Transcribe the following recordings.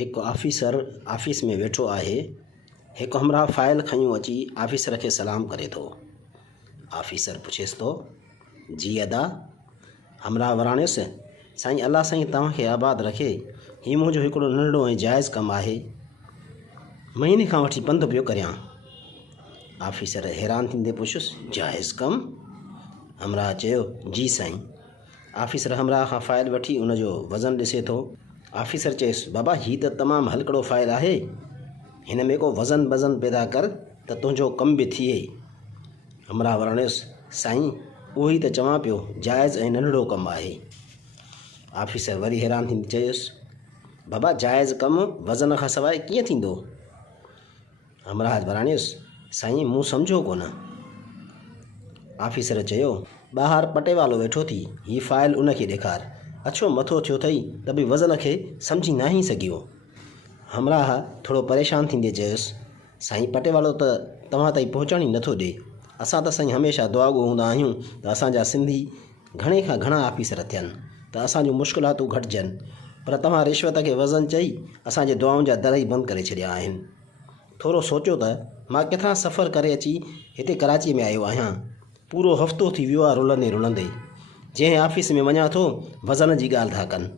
एक officer office में वेठो आहे। एक हमरा फाइल खयूं अची ऑफिसर के सलाम करे तो। ऑफिसर पुछेस तो, जी अदा। हमरा वराणियुसि, साईं अल्लाह साईं तव्हांखे आबाद रखे। ही मुंहिंजो हिकिड़ो नंढड़ो ऐं जाइज़ कमु आहे, महीने खां वठी बंदि पियो करियां। ऑफिसर हैरान थींदे पुछियुसि, जाइज़ कमु? हमरा चयो, जी साईं। ऑफिसर हमरा खां फाइल वठी उनजो वज़न ॾिसे थो। ऑफिसर चयसि, बाबा ही त तमामु हल्कड़ो फाइल आहे, हिन में को वज़न बज़न पैदा कर त तुंहिंजो कमु बि थिए। हमरा वराणियुसि, साईं उहो ई त चवां पियो, जाइज़ ऐं नंढड़ो कमु आहे। ऑफिसर वरी हैरान थींदे चयुसि, बाबा जाइज़ कमु वज़न खां सवाइ कीअं थींदो? हमरा वराणियुसि, साईं मूं सम्झो कोन। ऑफिसर चयो, ॿाहिरि पटे वालो वेठो थी, ही फाइल उनखे ॾेखार। अछो मथो थियो अथई त बि वज़न खे सम्झी न ई सघियो। हमरा थोरो परेशान थींदे चयुसि, साईं पटे वालो त तव्हां ताईं पहुचण ई नथो ॾे। असां त साईं हमेशह दुआगो हूंदा आहियूं त असांजा सिंधी घणे खां घणा ऑफिसर थियनि त असांजूं मुश्किलातूं घटिजनि, पर तव्हां रिश्वत खे वज़न चई असांजे दुआउनि जा दर ई बंदि करे छॾिया आहिनि। थोरो सोचियो त मां किथां सफ़र करे अची हिते कराची में आयो आहियां। पूरो हफ़्तो थी वियो आहे रुलंदे रुलंदे। जंहिं ऑफिस में वञा थो वज़न जी ॻाल्हि था कनि।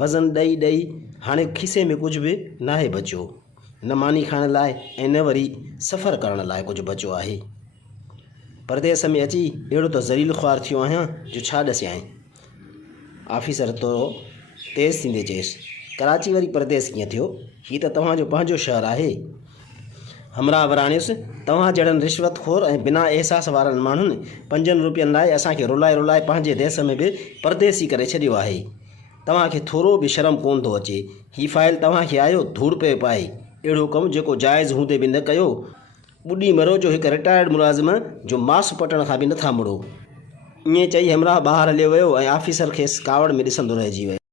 वज़न ॾेई ॾेई हाणे खीसे में कुझु बि नाहे बचियो, न मानी खाइण लाइ ऐं न वरी सफ़र करण लाइ कुझु बचियो आहे। परदेस में अची अहिड़ो त ज़लील ख़्वार थियो आहियां जो छा ॾसियां। ऑफिसर थोरो तेज़ थींदे चयसि, कराची वरी परदेस कीअं थियो? हीअ त तव्हांजो पंहिंजो शहरु आहे। हमरा वराणियुसि, तव्हां जहिड़नि रिश्वतखोर ऐं बिना अहसास वारनि माण्हुनि 5 रुपयनि लाइ असांखे रुलाए रुलाए पंहिंजे देश में बि परदेसी करे छॾियो आहे। तव्हांखे थोरो बि शर्म कोन थो अचे। ही फाइल तव्हांखे आयो धूड़ पियो पाए। अहिड़ो कमु जेको जाइज़ हूंदे बि न कयो। ॿुॾी मरो जो हिकु रिटायर्ड मुलाज़िम जो मास पटण खां बि नथा मुड़ो। ईअं चई हमरा ॿाहिरि हलियो वियो ऐं ऑफिसर खेसि कावड़ में ॾिसंदो रहिजी वियो।